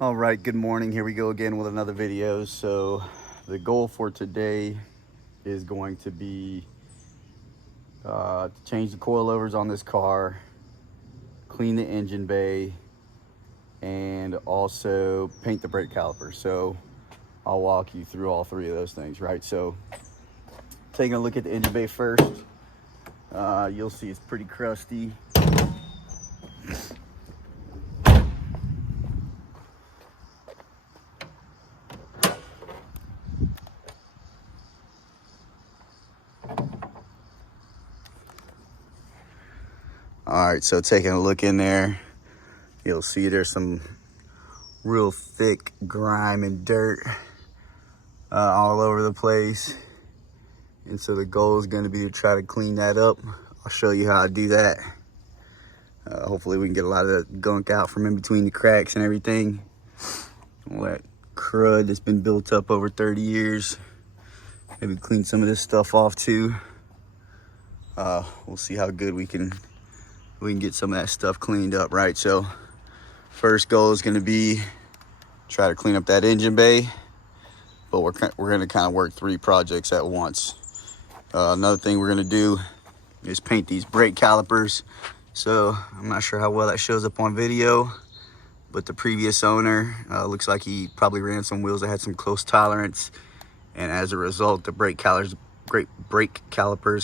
All right, good morning. Here we go again with another video. So the goal for today is going to be to change the coilovers on this car, clean the engine bay, and also paint the brake caliper. So I'll walk you through all three of those things, right? So taking a look at the engine bay first, you'll see it's pretty crusty. All right, so taking a look in there, you'll see there's some real thick grime and dirt all over the place. And so the goal is going to be to try to clean that up. I'll show you how I do that. Hopefully we can get a lot of that gunk out from in between the cracks and everything. All that crud that's been built up over 30 years. Maybe clean some of this stuff off too. We'll see how good we can get some of that stuff cleaned up, right? So first goal is going to be try to clean up that engine bay, but we're going to kind of work three projects at once. Another thing we're going to do is paint these brake calipers. So I'm not sure how well that shows up on video, but the previous owner looks like he probably ran some wheels that had some close tolerance, and as a result the brake calipers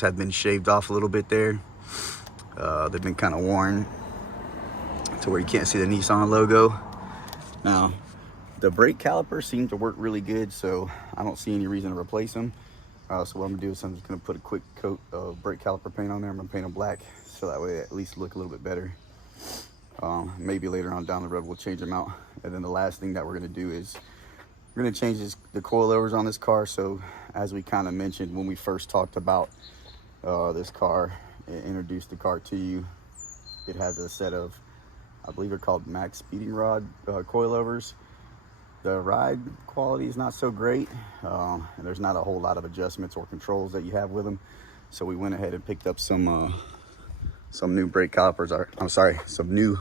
have been shaved off a little bit there. They've been kind of worn to where you can't see the Nissan logo. Now, the brake calipers seem to work really good, so I don't see any reason to replace them. So what I'm gonna do is I'm just gonna put a quick coat of brake caliper paint on there. I'm gonna paint them black, so that way they at least look a little bit better. Maybe later on down the road we'll change them out. And then the last thing that we're gonna do is we're gonna change the coilovers on this car. So as we kind of mentioned when we first talked about this car, introduced the car to you, it has a set of, I believe they're called max speeding rod coilovers. The ride quality is not so great, and there's not a whole lot of adjustments or controls that you have with them. So we went ahead and picked up some new brake calipers. I'm sorry, a new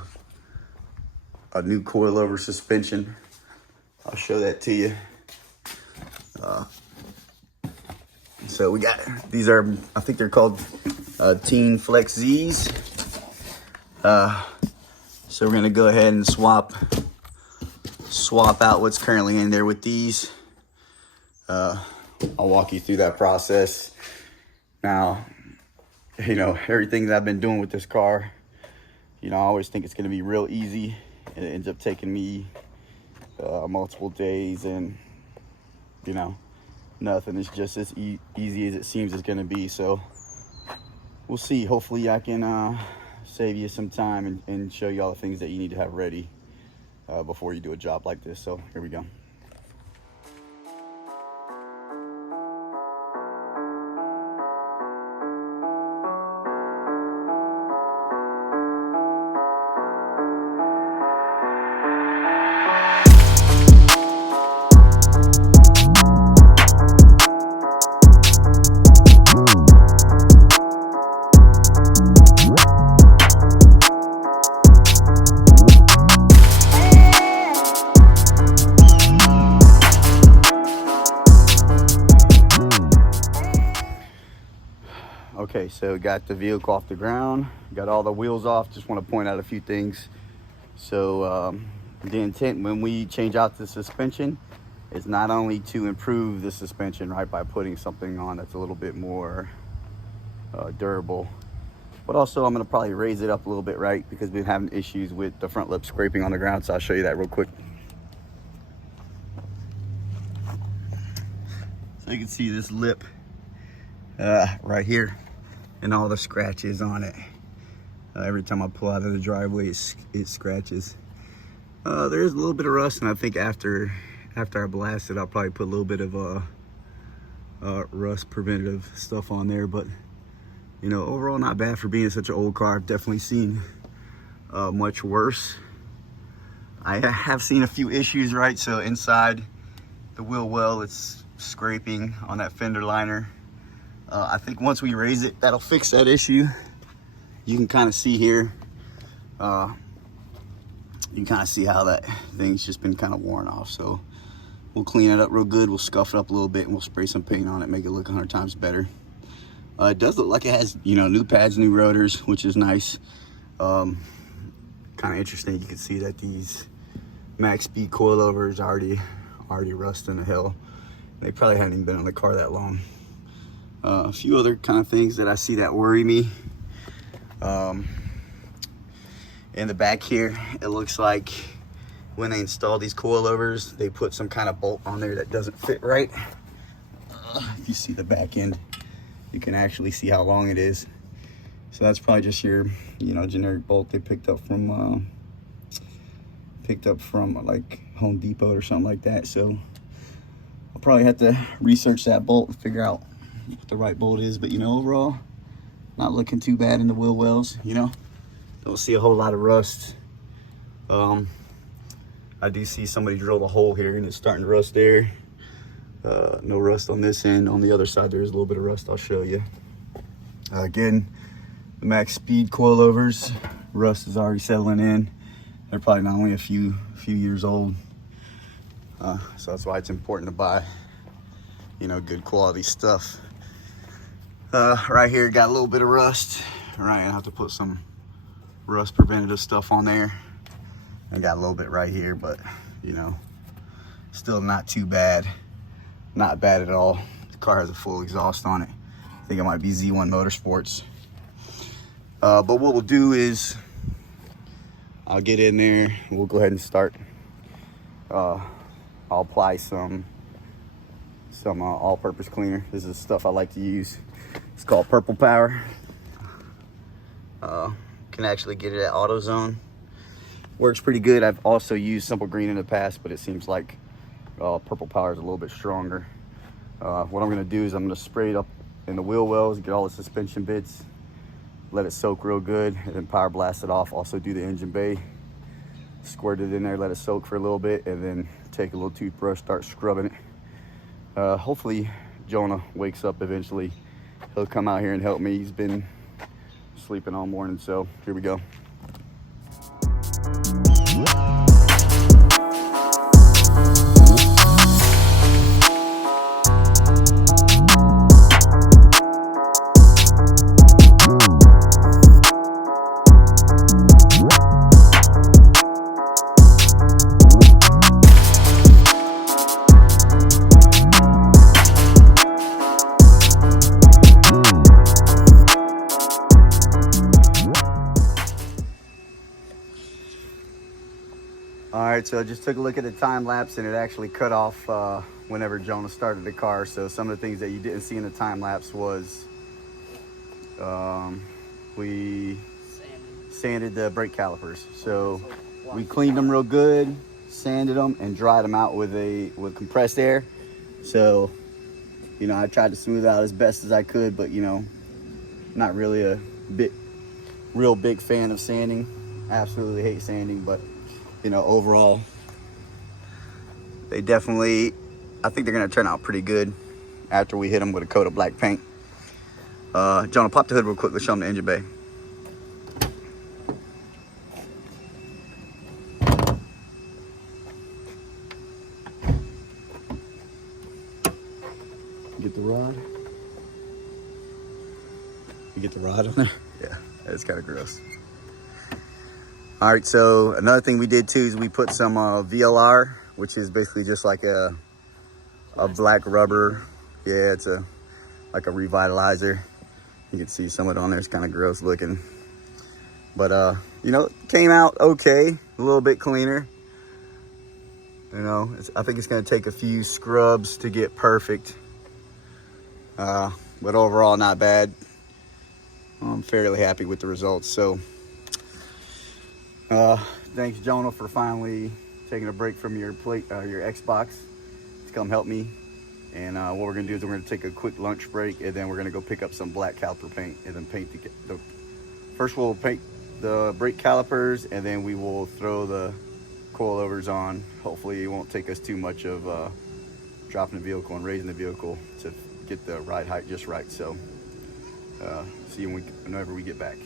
coilover suspension. I'll show that to you. So we got, these are, I think they're called Tein Flex Z's. So we're gonna go ahead and swap out what's currently in there with these. I'll walk you through that process. Now, you know, everything that I've been doing with this car, you know, I always think it's gonna be real easy. It ends up taking me multiple days, and you know, nothing is just as easy as it seems it's gonna be. So we'll see. Hopefully I can save you some time and show you all the things that you need to have ready before you do a job like this. So here we go. Okay, so got the vehicle off the ground, got all the wheels off. Just want to point out a few things. So the intent when we change out the suspension is not only to improve the suspension, right, by putting something on that's a little bit more durable, but also I'm going to probably raise it up a little bit, right, because we've been having issues with the front lip scraping on the ground. So I'll show you that real quick. So you can see this lip right here and all the scratches on it. Every time I pull out of the driveway, it scratches. There is a little bit of rust, and I think after I blast it, I'll probably put a little bit of rust preventative stuff on there. But you know, overall not bad for being such an old car. I've definitely seen much worse. I have seen a few issues, right? So inside the wheel well, it's scraping on that fender liner. I think once we raise it, that'll fix that issue. You can kind of see here, you can kind of see how that thing's just been kind of worn off. So we'll clean it up real good. We'll scuff it up a little bit and we'll spray some paint on it, make it look 100 times better. It does look like it has, you know, new pads, new rotors, which is nice. Kind of interesting. You can see that these max speed coilovers already rusting to hell. They probably hadn't even been on the car that long. A few other kind of things that I see that worry me. In the back here, it looks like when they install these coilovers, they put some kind of bolt on there that doesn't fit right. If you see the back end, you can actually see how long it is. So that's probably just your, you know, generic bolt they picked up from like Home Depot or something like that. So I'll probably have to research that bolt and figure out what the right bolt is. But you know, overall, not looking too bad in the wheel wells. You know, don't see a whole lot of rust. I do see somebody drilled a hole here and it's starting to rust there. No rust on this end. On the other side, there's a little bit of rust. I'll show you. Again, the max speed coilovers, rust is already settling in. They're probably not only a few years old. So that's why it's important to buy, you know, good quality stuff. Right here, got a little bit of rust. Right, I have to put some rust preventative stuff on there. I got a little bit right here, but you know, still not too bad. Not bad at all. The car has a full exhaust on it. I think it might be Z1 Motorsports. But what we'll do is I'll get in there and we'll go ahead and start. I'll apply some all-purpose cleaner. This is stuff I like to use. It's called Purple Power. Can actually get it at AutoZone. Works pretty good. I've also used Simple Green in the past, but it seems like Purple Power is a little bit stronger. What I'm gonna do is I'm gonna spray it up in the wheel wells, get all the suspension bits, let it soak real good, and then power blast it off. Also do the engine bay, squirt it in there, let it soak for a little bit, and then take a little toothbrush, start scrubbing it. Hopefully Jonah wakes up eventually. He'll come out here and help me. He's been sleeping all morning, so here we go. All right, so I just took a look at the time lapse and it actually cut off whenever Jonah started the car. So some of the things that you didn't see in the time lapse was we sanded the brake calipers. So we cleaned them real good, sanded them, and dried them out with compressed air. So, you know, I tried to smooth out as best as I could, but you know, not really a real big fan of sanding. Absolutely hate sanding, but you know, overall, they definitely, I think they're gonna turn out pretty good after we hit them with a coat of black paint. Jonah, pop the hood real quick. Let's show them the engine bay. Get the rod. You get the rod on there? Yeah, it's kind of gross. All right, so another thing we did too is we put some VLR, which is basically just like a black rubber. Yeah, it's like a revitalizer. You can see some of it on there. It's kind of gross looking, but you know, it came out okay, a little bit cleaner. You know, I think it's gonna take a few scrubs to get perfect, but overall not bad. I'm fairly happy with the results. So thanks Jonah for finally taking a break from your Xbox to come help me. And what we're gonna do is we're gonna take a quick lunch break, and then we're gonna go pick up some black caliper paint and then paint first we'll paint the brake calipers, and then we will throw the coilovers on. Hopefully it won't take us too much of dropping the vehicle and raising the vehicle to get the ride height just right. So see you whenever we get back.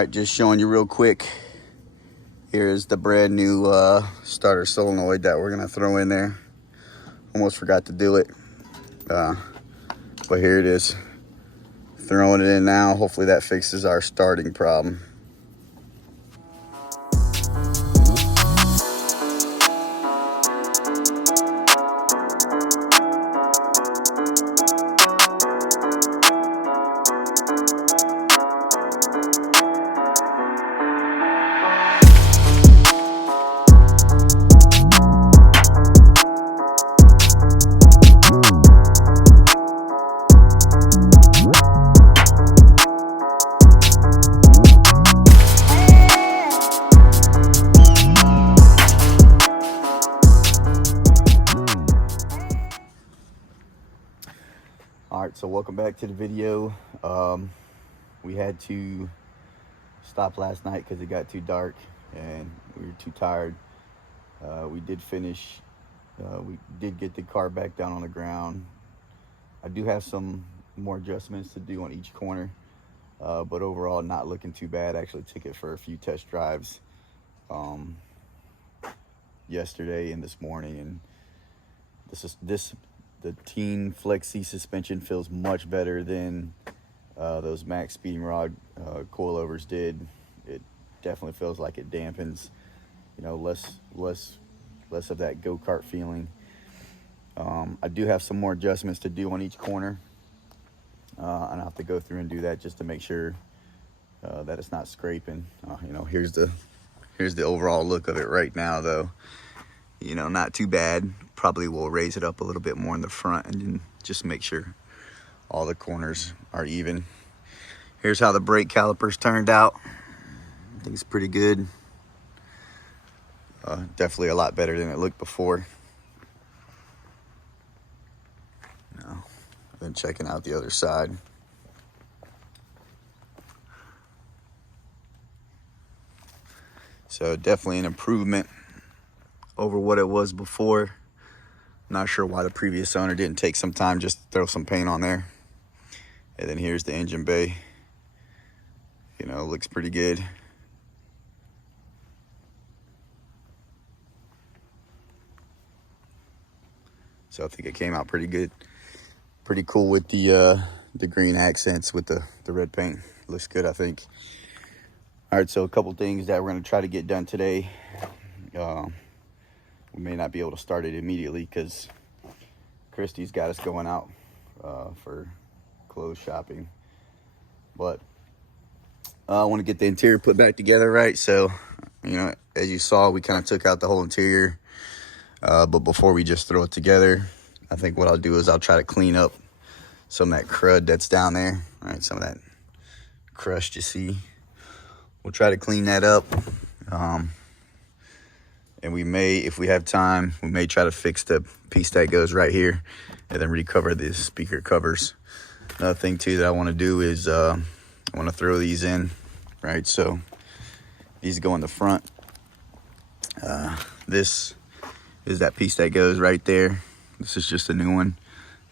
right, just showing you real quick. Here's the brand new starter solenoid that we're gonna throw in there. Almost forgot to do it, but here it is. Throwing it in now. Hopefully that fixes our starting problem. All right, so welcome back to the video. We had to stop last night because it got too dark and we were too tired. We did finish. We did get the car back down on the ground. I do have some more adjustments to do on each corner, but overall not looking too bad. I actually took it for a few test drives yesterday and this morning, and the Tein Flexi suspension feels much better than those max speeding rod coilovers did. It definitely feels like it dampens, you know, less of that go-kart feeling. I do have some more adjustments to do on each corner, and I'll have to go through and do that just to make sure that it's not scraping. You know, here's the overall look of it right now, though. You know, not too bad. Probably will raise it up a little bit more in the front and then just make sure all the corners are even. Here's how the brake calipers turned out. I think it's pretty good. Definitely a lot better than it looked before. Now, then checking out the other side. So definitely an improvement over what it was before. Not sure why the previous owner didn't take some time just to throw some paint on there. And then here's the engine bay. You know, looks pretty good. So I think it came out pretty good. Pretty cool with the green accents with the red paint. Looks good, I think. All right, so a couple things that we're gonna try to get done today. We may not be able to start it immediately because Christy's got us going out for clothes shopping. But I want to get the interior put back together, right? So, you know, as you saw, we kind of took out the whole interior. But before we just throw it together, I think what I'll do is I'll try to clean up some of that crud that's down there, right? Some of that crust you see. We'll try to clean that up. And we may, if we have time, we may try to fix the piece that goes right here and then recover the speaker covers. Another thing too that I want to do is I want to throw these in, right? So these go in the front. This is that piece that goes right there. This is just a new one,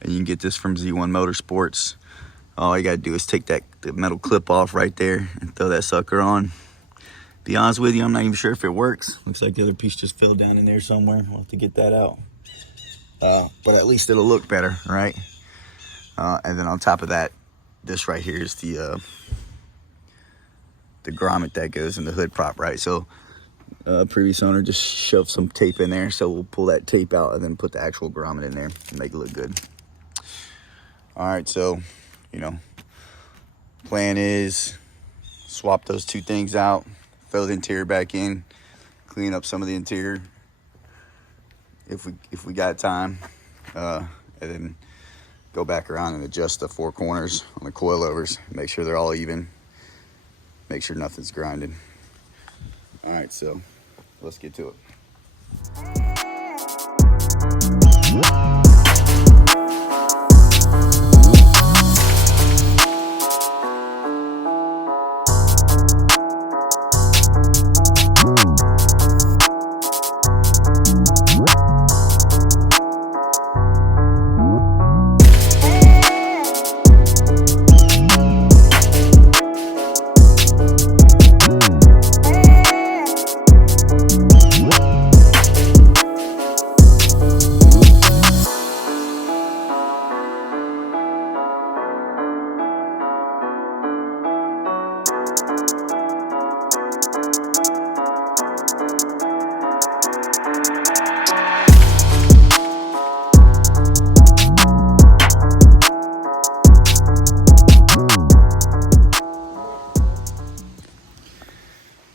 and you can get this from Z1 Motorsports. All you gotta do is take the metal clip off right there and throw that sucker on. Be honest with you, I'm not even sure if it works. Looks like the other piece just fell down in there somewhere. We'll have to get that out. But at least it'll look better, right? And then on top of that, this right here is the grommet that goes in the hood prop, right? So previous owner just shoved some tape in there, so we'll pull that tape out and then put the actual grommet in there and make it look good. All right, so, you know, plan is swap those two things out, throw the interior back in, clean up some of the interior if we got time, and then go back around and adjust the four corners on the coilovers, make sure they're all even, make sure nothing's grinding. All right, so let's get to it.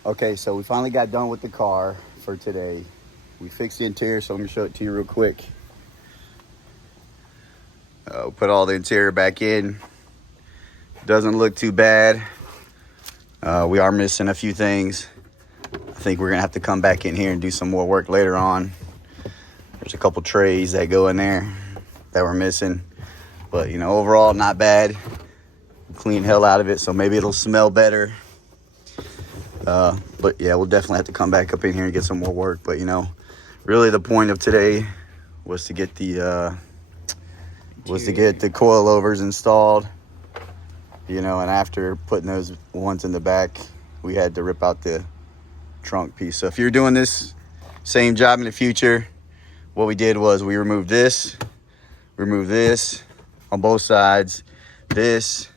Okay, so we finally got done with the car for today. We fixed the interior, so let me show it to you real quick. Put all the interior back in. Doesn't look too bad. We are missing a few things. I think we're gonna have to come back in here and do some more work later on. There's a couple trays that go in there that we're missing. But, you know, overall, not bad. Clean hell out of it, so maybe it'll smell better. But yeah, we'll definitely have to come back up in here and get some more work. But, you know, really the point of today was to get the coilovers installed. You know, and after putting those ones in the back, we had to rip out the trunk piece. So if you're doing this same job in the future, what we did was we removed this on both sides. This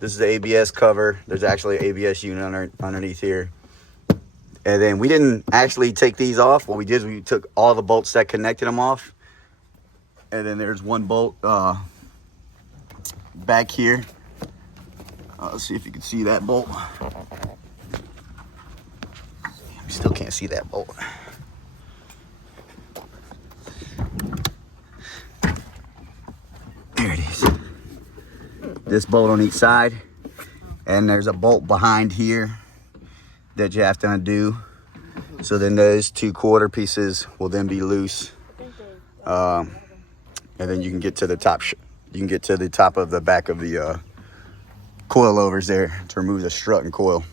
is the ABS cover. There's actually an ABS unit underneath here. And then we didn't actually take these off. What we did is we took all the bolts that connected them off. And then there's one bolt back here. Let's see if you can see that bolt. You still can't see that bolt. There it is. This bolt on each side. And there's a bolt behind here that you have to undo. So then those 2 quarter pieces will then be loose. And then you can get to the top. You can get to the top of the back of the coilovers there to remove the strut and coil.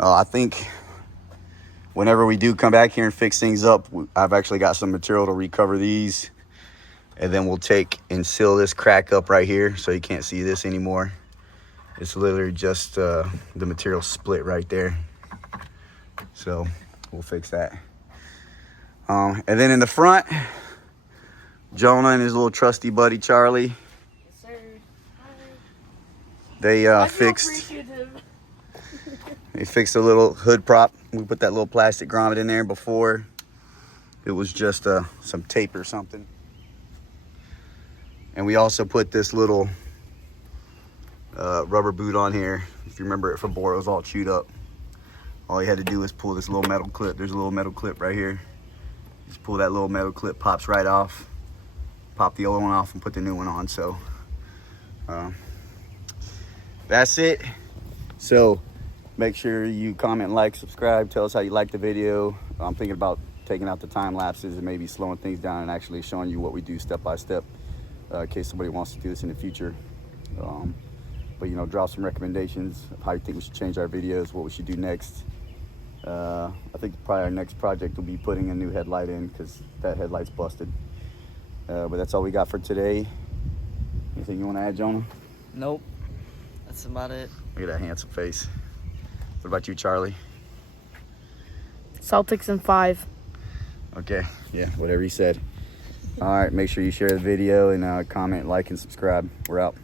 I think whenever we do come back here and fix things up, I've actually got some material to recover these, and then we'll take and seal this crack up right here so you can't see this anymore. It's literally just the material split right there, so we'll fix that. And then in the front, Jonah and his little trusty buddy Charlie, they fixed a little hood prop. We put that little plastic grommet in there. Before it was just some tape or something. And we also put this little rubber boot on here. If you remember it from before, it was all chewed up. All you had to do was pull this little metal clip. There's a little metal clip right here. Just pull that little metal clip, pops right off. Pop the old one off and put the new one on. So that's it. So make sure you comment, like, subscribe, tell us how you like the video. I'm thinking about taking out the time lapses and maybe slowing things down and actually showing you what we do step by step, in case somebody wants to do this in the future. But, you know, drop some recommendations of how you think we should change our videos, what we should do next. I think probably our next project will be putting a new headlight in, because that headlight's busted. But that's all we got for today. Anything you want to add, Jonah? Nope. That's about it. Look at that handsome face. What about you, Charlie? Celtics in 5. Okay, yeah, whatever you said. All right, make sure you share the video and comment, like, and subscribe. We're out.